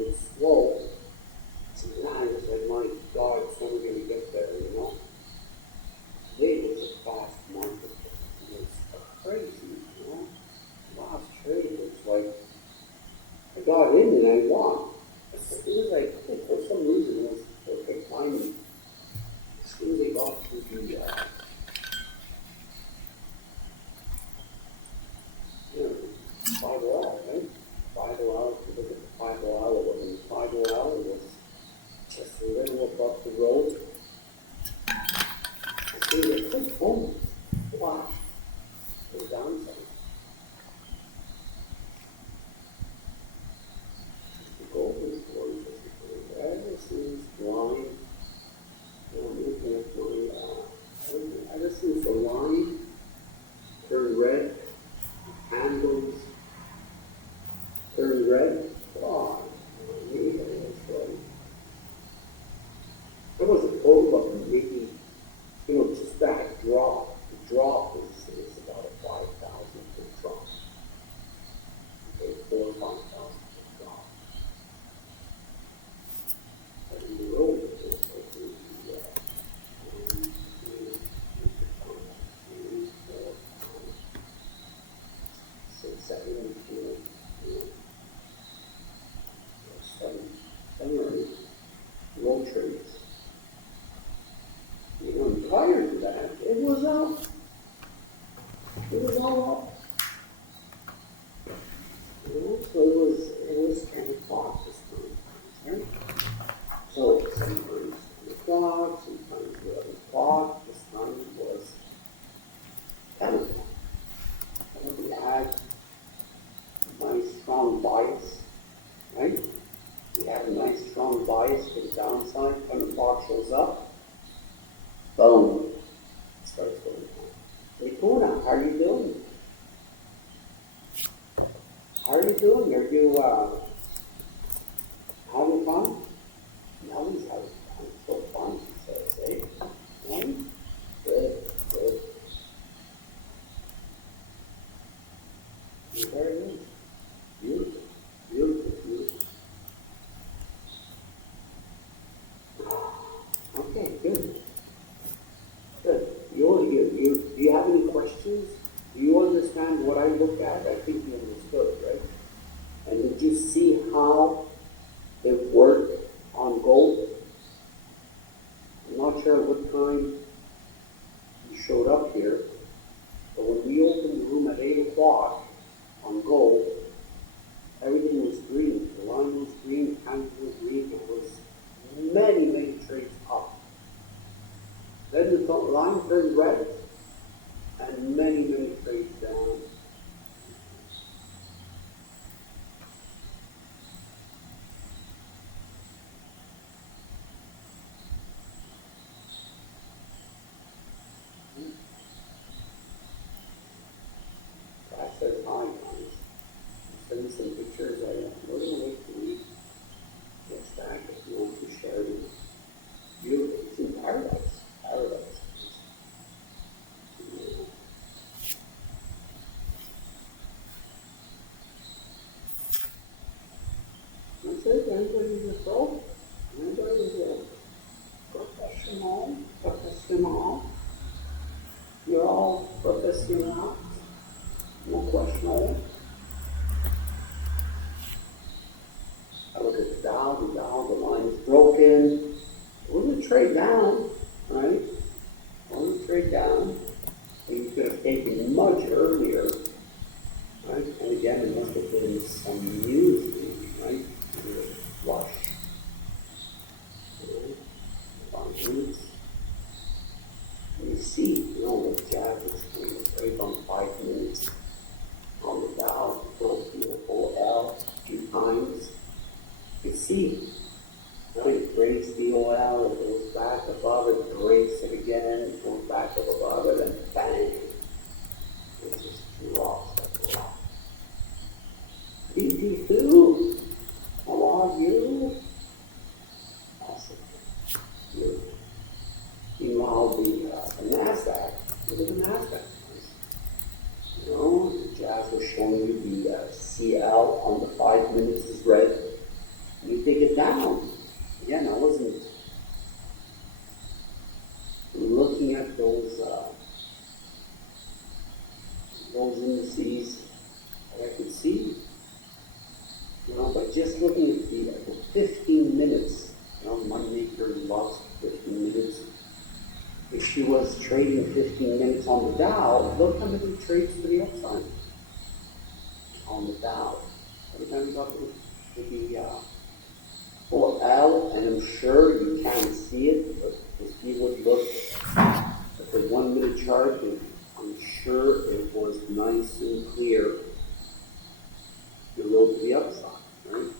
it's slow. So now it's like, my God, it's never going to get there, you know? Today was a fast market. It was crazy, you know? Last trade was like, I got in and I won. It was like, for some reason, it was perfect timing. As soon as they got to the, you know, 5 oil, right? 5 oil, if you look at the 5 oil, and the 5 oil was just a little above the road. I see a quick boom, flash, the downside. The gold is going to ever since line, I'm looking at my, ever since the line turned red, handles turned red, oh, it was a total of maybe, you know, just that drop. The drop is about a 5,000 per drop. Okay, 4,000 or 5,000 per drop. But in the road, it was like the 1, 2, 3, 4, 5, 6, 7, 8, 7 or 8 road trades. You know, prior to that, it was up. It was all up. You know, so it was 10 o'clock this time, right? So sometimes 10 o'clock, sometimes 11 o'clock. This time it was 10 o'clock. And we had a nice strong bias, right? We have a nice strong bias to the downside. 10 o'clock shows up. Boom. It starts going down. Hey, Puna, how are you doing? How are you doing? Are you having fun? Nellie's having fun. It's so fun, she says, eh? Right? Good, good. Very good. Beautiful, beautiful, beautiful. Okay, good. Good. Do you have any questions? Do you understand what I look at? I think you understood, right? And did you see how it worked on gold? I'm not sure what time you showed up here, but when we opened the room at 8 o'clock on gold, everything was green. The line was green, the candle was green. It was many, many trades up. Then the line turned red, and many, many trades down. That says hi, guys. Send me some pictures. We're going to wait till we get back if you want to share them. Beautiful. It's in paradise. Paradise. That's it. Everybody's a pro. Everybody's a professional. You're all professional. No question. I look at the Dow, the line is broken. We're going to trade down, right? We're going to trade down. And you could have taken much earlier, right? And again, it must have been some news, right? Flush. Right? 5 minutes. And you see, you know, what Jazz is doing, right on 5 minutes. On the Dow, broke the OL a few times. You see, right? It breaks the OL, it goes back above it, breaks it again, it goes back up above it, and bang! It just drops like that. BT2, how are you? Awesome. Beautiful. Meanwhile, the NASDAQ, look at the NASDAQ. You know, the Jazz was showing you the CL on the 5 minutes is red. You But just looking at the 15 minutes, Moneymaker lost 15 minutes. If she was trading 15 minutes on the Dow, look how many trades to the upside on the Dow. Every time you got the L, and I'm sure you can't see it, but if you would look at the 1 minute chart, I'm sure it was nice and clear the road to the upside, right?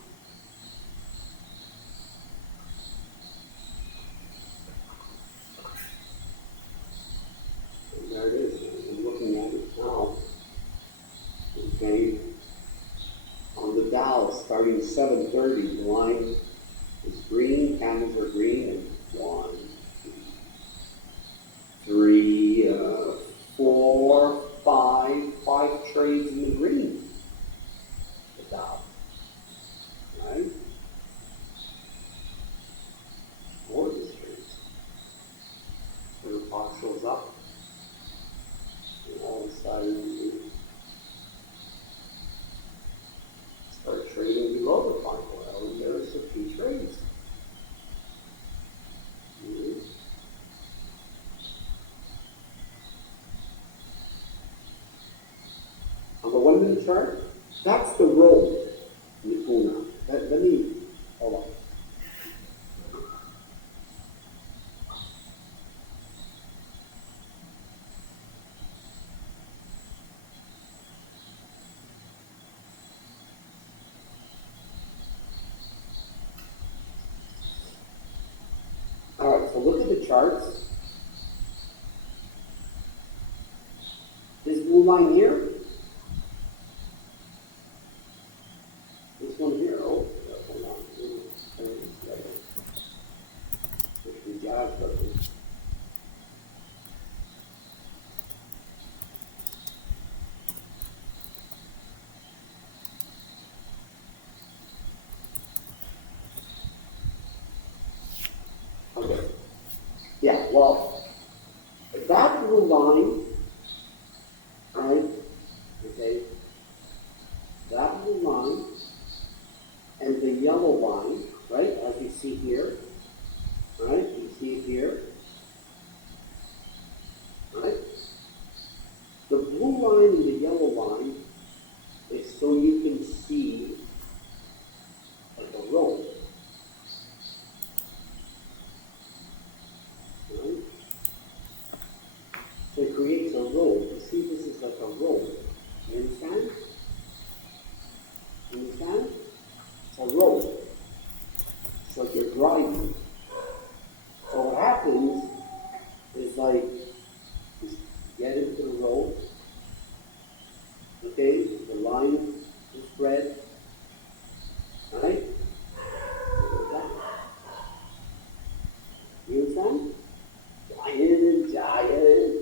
And there it is. I'm looking at it now. Okay. On the Dow, starting 7:30, the line is green, candles are green, and 1, 2, 3, 4, 5 trades in the green. The Dow. Right? Gorgeous trades. So the box goes up. And all of a sudden, you start trading below the 5 oil, and there's a few trades. On the 1 minute chart, that's the road in the corner. Let me, hold on. All right, so look at the charts. This blue line here, this one here, hold on. Which we judge, but okay. Yeah, well, that blue line, right, okay, that blue line and the yellow line, right, as you see here, right, you see it here, right, the blue line and the yellow line is so you can see like a road. Right? So it creates a road. You see, this is like a road. You understand? You understand? It's a road. It's like you're driving. So what happens is like, you get into the road, okay, the line is red, right? You understand? Giant and giant.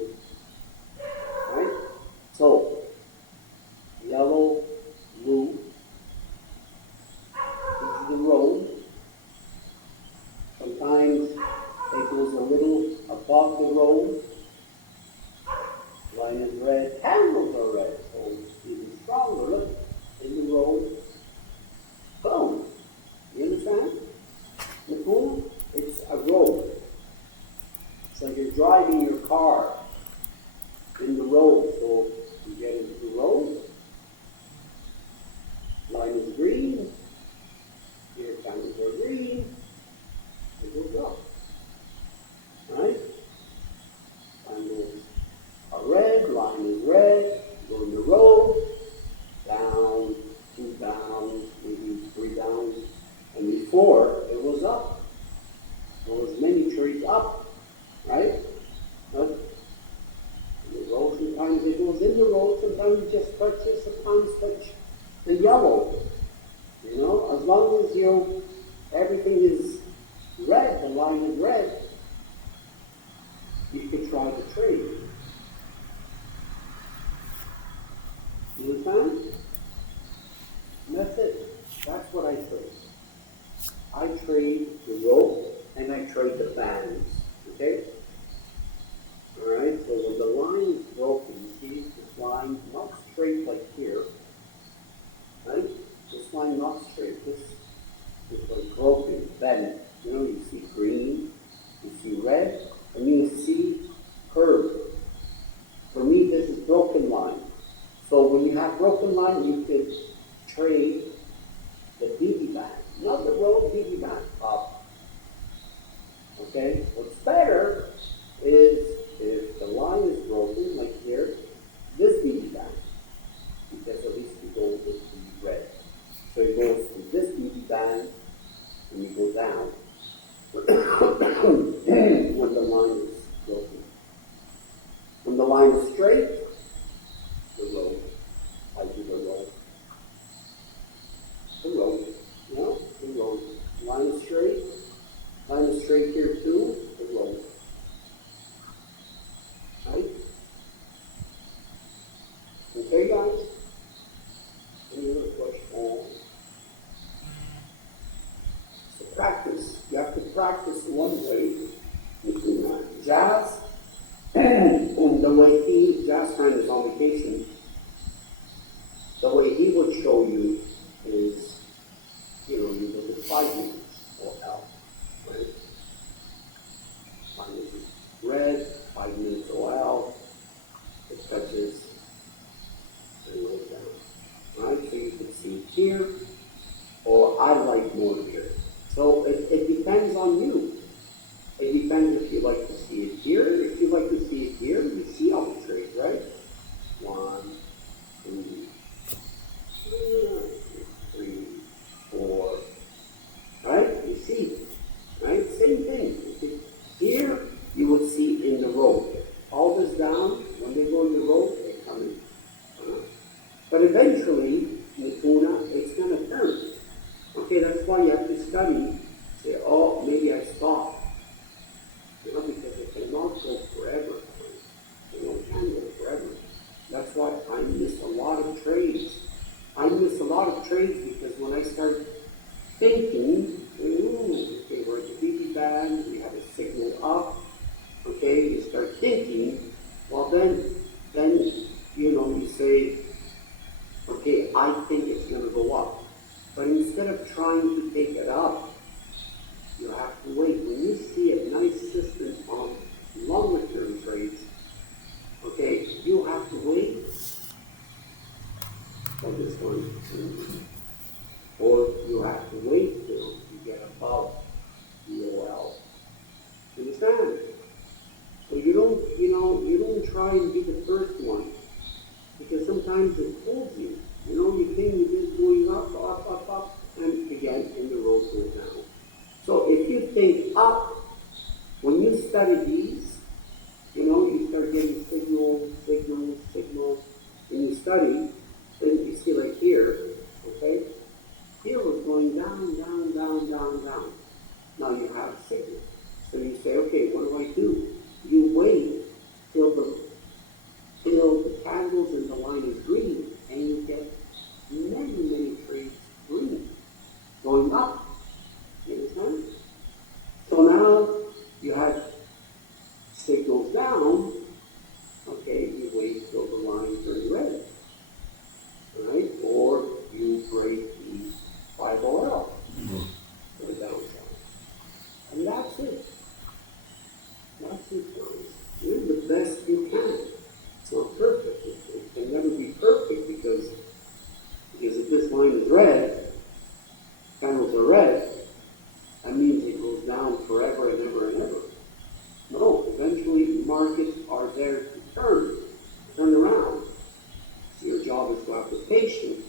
Right? So, yellow, blue, this is the road. Sometimes it goes a little above the road. Line is red, handles are red, so it's even stronger. Look, in the road. Boom. You understand? The pool, it's a road. So you're driving your car in the road. So you get into the road, line is green, here candles are green, it goes up. Right? Candles are red, line is red, go in the road, down, 2 downs, maybe 3 downs, and before it was up. There was many trees up. Right? But in the road, sometimes it goes in the road, sometimes it just touches, sometimes touch the yellow. You know, as long as everything is red, the line is red, you can try to trade. You understand? And that's it. That's what I trade. I trade the rope and I trade the bands. Okay? Alright, so when the line is broken, you see this line not straight like here, right? This line not straight. This is like broken, bent. You see green, you see red, and you see curve. For me, this is broken line. So when you have broken line, you could trade the BB band, not the road BB band, up. Okay? What's better is if the line is broken, like here, this BB band, because at least you go with the red. So it goes to this BB band, and you go down when the line is broken. When the line is straight, the road. I do the road. The road. The road. Line is straight. Line is straight here too. The road. Right? Okay, guys? Any other questions? So practice. You have to practice one way. Jazz, and the way Jazz friend is on vacation, the way he would show you is, you look at 5 minutes or L, right? 5 minutes red, 5 minutes OL, it touches and goes down, right? So you can see here, or I like more here. So it depends on you. It depends if you like to see it here. If you like to see it here, you see all the trades, right? 1, 2, 3, 4. Right? You see, right? Same thing. Here, you will see in the road. All this down, when they go in the road, they come in. But eventually, Nikuna, it's going to turn. Okay, that's why you have to study. Say, oh, maybe I stopped. Because it cannot go forever. It can go forever. That's why I miss a lot of trades. I miss a lot of trades because when I start thinking, okay, we're at the BB band, we have a signal up, okay, you start thinking, well then you say, okay, I think it's going to go up. But instead of trying to take it up, you have to wait. When you see a nice system on longer term trades, okay, you have to wait for this one. Or you have to wait till you get above the OL. You understand? So you don't try and be the first one. Because sometimes it fools you. You think you're just going up, and again, and the road goes down. So if you think up, when you study these, you start getting signals, and you study, then you see like here, okay? Here was going down. Now you have a signal. So you say, okay, what do? You wait till the candles in the line is green, and you get many trades green, going up. You understand? So now you have signals down, okay, you wait till the line turns red, right? Or you break the 5OL, or downside. And that's it. That's it, guys. Do the best you can. It's not perfect. It can never be perfect because if this line is red, candles are red, that means it goes down forever and ever and ever. No, eventually markets are there to turn around. So your job is to have the patience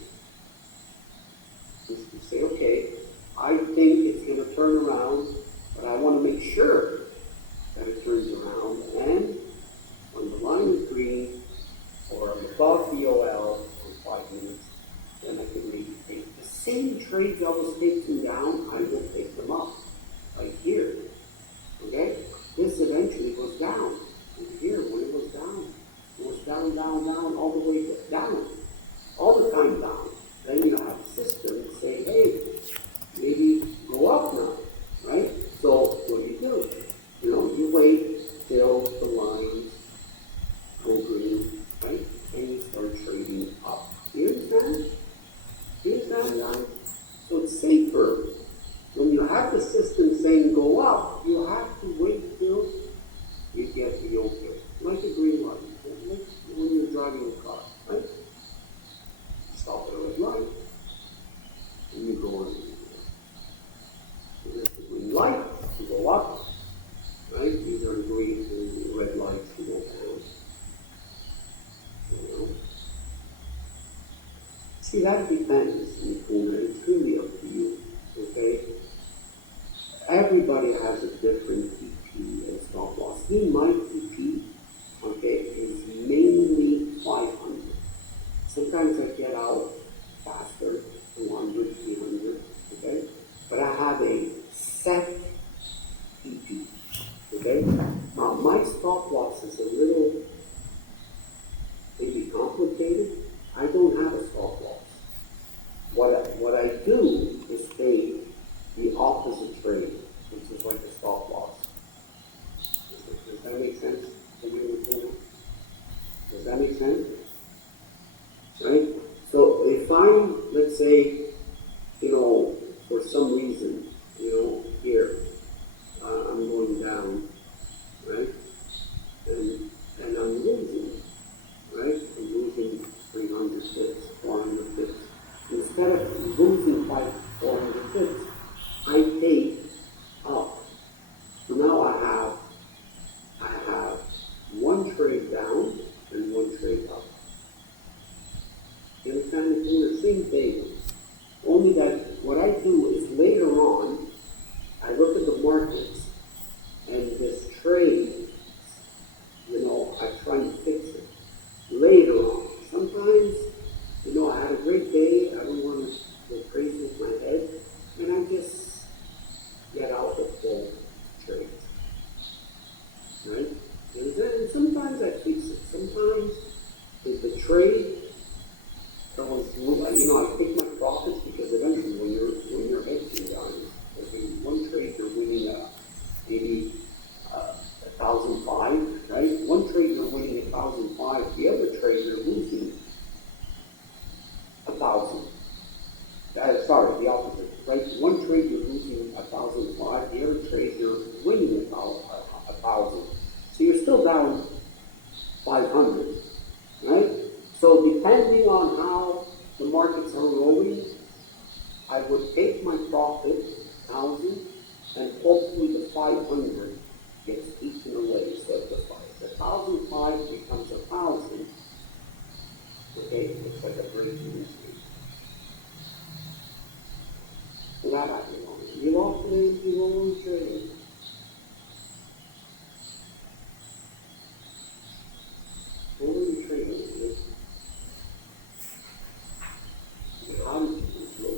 is to say, okay, I think it's going to turn around, but I want to make sure that it turns around. And when the line is green, or I'm above the OL for 5 minutes, then I can maybe take the same trades I was taking down, I will take them up. Right here. Okay? This eventually goes down. And here, when it goes down, it goes down, all the way down. All the time down. Then you have a system and say, hey, maybe go up now. Right? So what do? You wait till the lines go green, right? And you start trading up. Do you understand? Do you understand, guys? So it's safer. When you have the system saying go up, you have to wait till you get the okay. Like a green light. Like when you're driving a car, right? Stop at a red light, and you go on. So there's the green light to go up, right? These are the green and the red lights to go down. You know? See, that depends, it's really up to you, okay? Everybody has a different PP and stop loss. My PP, okay, is mainly 500. Sometimes I get out faster, 200, 300, okay? But I have a set PP, okay? Now, my stop loss is a little, maybe complicated. I don't have a stop loss. What I do is take the opposite trade, which is like a stop loss. Does that make sense? Does that make sense? Right? So if I'm, let's say, for some reason, here, I'm going down, right? And I'm losing, right? I'm losing 300 pips, 400 pips. Instead of losing 400 pips, I take up. So now I have one trade down and one trade up. You understand? It's doing the same thing. Only that what I do is later on, I look at the markets and this trade, I try and fix it. Later on. Sometimes, I had a great day, I don't want to go crazy with my head, and I just get out the full trade. Right? And sometimes I fix it. Sometimes if the trade goes, I take my profits because eventually when you're hedging down, like in one trade you're winning maybe 1,005, right? One trade you're winning 1,005, the other trade you're losing 1,000. Sorry, the opposite, right? One trade you're losing 1,005, the other trade you're winning 1,000. So you're still down 500, right? So depending on how the markets are rolling, I would take my profit, 1,000, and hopefully the 500 gets eaten away. So if the 1,005 becomes 1,000, okay, it's like a break-even speed. So that happens. You also need to own trade. Only trading.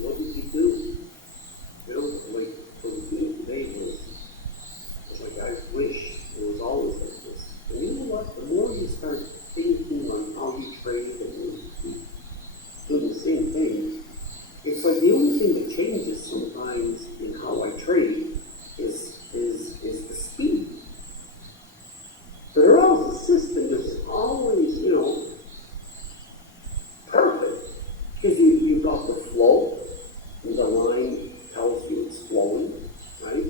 What did you do? Like what we do today was like I wish it was always like this. And you know what? The more you start thinking on how you trade and you do the same thing, it's like the only thing that changes sometimes in how I trade is the speed. But else the system is always, perfect. Because you've got the flow, and the line tells you it's flowing, right?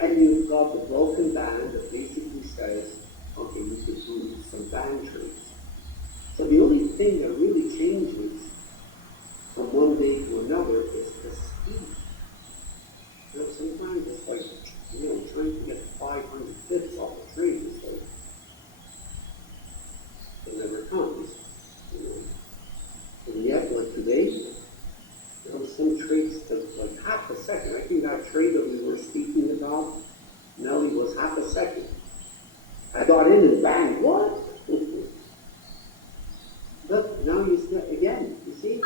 And you've got the broken band that basically says, okay, you could do some band trades. So the only thing that really changes from one day to another is the speed. Sometimes it's like, trying to get 500 pips off a trade is like, it never comes, And yet, like today, there was some trades that like half a second. I think that trade that we were speaking about, Nelly, was half a second. I got in and bang, what? But now you see, again, you see,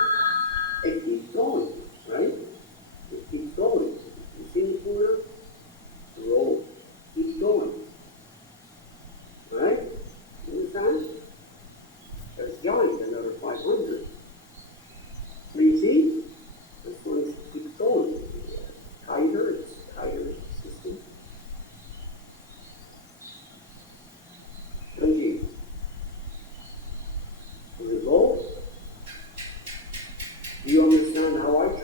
it keeps going, right? It keeps going. You see the corner? Roll. Keeps going. Right? You understand? There's giant, another 500. But you see? This one keeps going. It's tighter system. Thank you.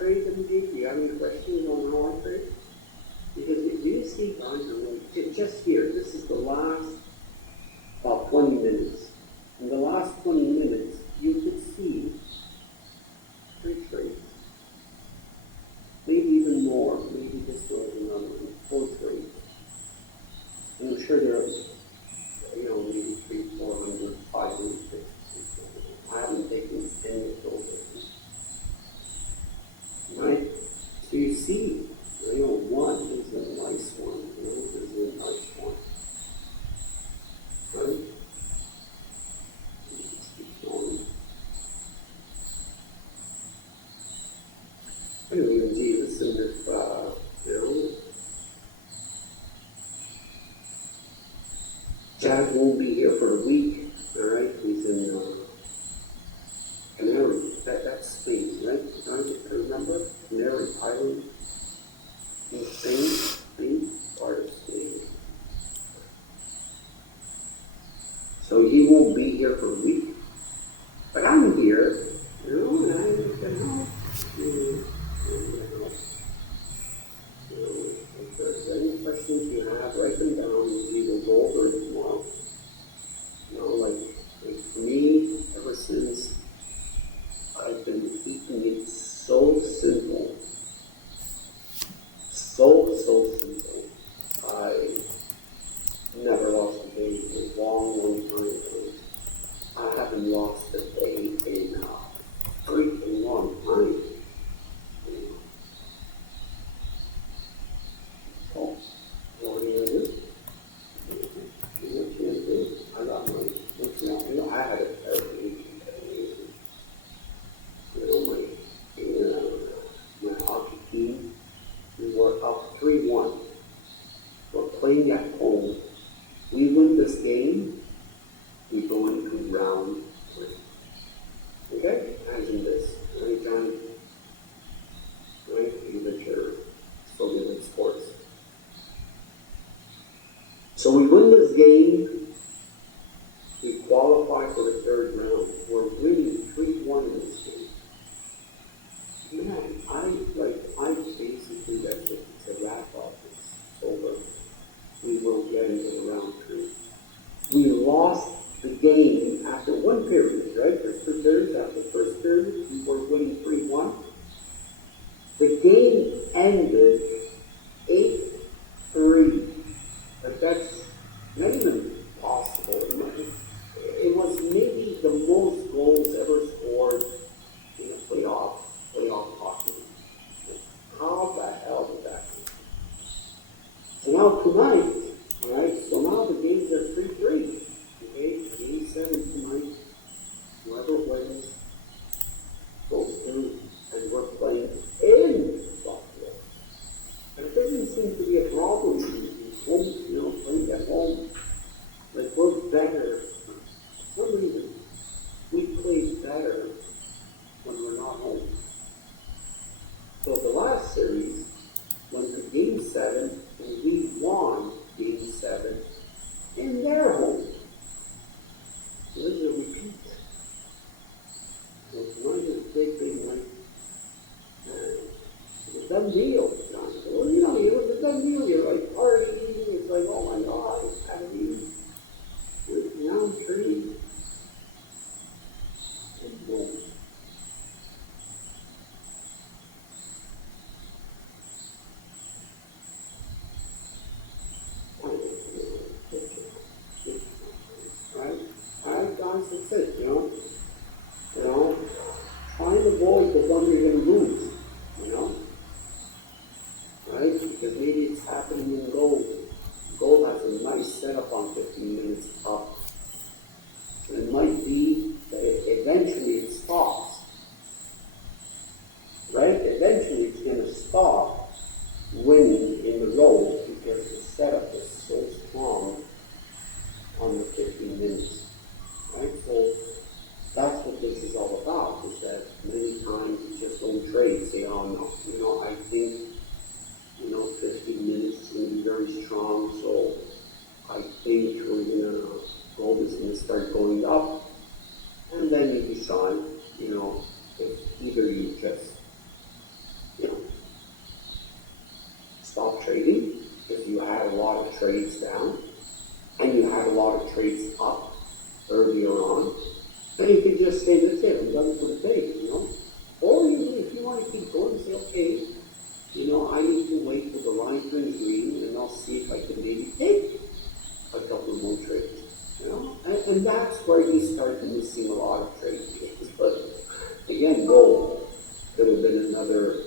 trade, MD? Do you have any questions on how I trade? Because do you see, guys, just here, this is the last about 20 minutes. In the last 20 minutes, you could see 3 trades. Maybe even more. Maybe this was another one. 4 trades. And I'm sure there are, maybe 300, 400, 500, 600. I haven't taken any of those. Right? So you see, one is a nice one. This is a nice one. Right? Just keep going. Anyway, listen, if, Chad won't be here for a week, all right? He's in Canary. That's Spain, right? I remember Canary Island in Spain, part of Spain. So he won't be here for a week, but I'm here, and I can help. If there's any questions you have, write them down. We will go over it tomorrow. Like for me, ever since I've been keeping it so simple, so simple, I never lost a day in a long time. I haven't lost a day in a freaking long time. So, what are you going to do? I got my, I had a my hockey team, we were up 3-1. We're playing at home. We win this game, we go into round 3. Okay? Imagine this. Right, Johnny? Right? You that you're spoken with sports. So we win this game, we qualify for the 3rd round. We're winning 3-1 in this game. Man, I basically, that's it. It's a wrap up. It's over. We will get into round 3. We lost the game after 1 period, right? There's 2 periods. After the first period, we were winning 3-1. The game ended 8-3. But that's not even possible. It was maybe the most goals ever scored in a playoff hockey. How the hell did that happen? So now tonight, alright, so now the games are 3-3. Okay, game 7 tonight. Whoever wins goes through, and we're playing in Buffalo. And it doesn't seem to be a problem in home, playing at home. Like we're better. For some reason, we play better when we're not home. So the last series went to game 7, and we won game 7 in their home. So this is a repeat. So tonight is a big night. It's a done deal, John. Well, it was a done deal. You're like partying. It's like, oh my God, it's happening. With round 3. And boom. Alright, guys, that's it, try and avoid the one you're going to lose, right? Because maybe it's happening in goal. Goal has a nice setup on 15 minutes up. And it might be that eventually it stops. Right? Eventually it's going to stop winning in the row because the setup is so strong on the 15 minutes. Right? So that's what this is all about, is that many times you just don't trade, say, oh no, I think 15 minutes is going to be very strong, so I think gold is going to start going up, and then you decide, if either you just trades down, and you had a lot of trades up earlier on, then you could just say, that's it, I'm done for the day, you know? Or if you want to keep going, say, okay, you know, I need to wait for the line turns green, and I'll see if I can maybe take a couple more trades, you know? And that's where you start missing a lot of trades. But again, gold could have been another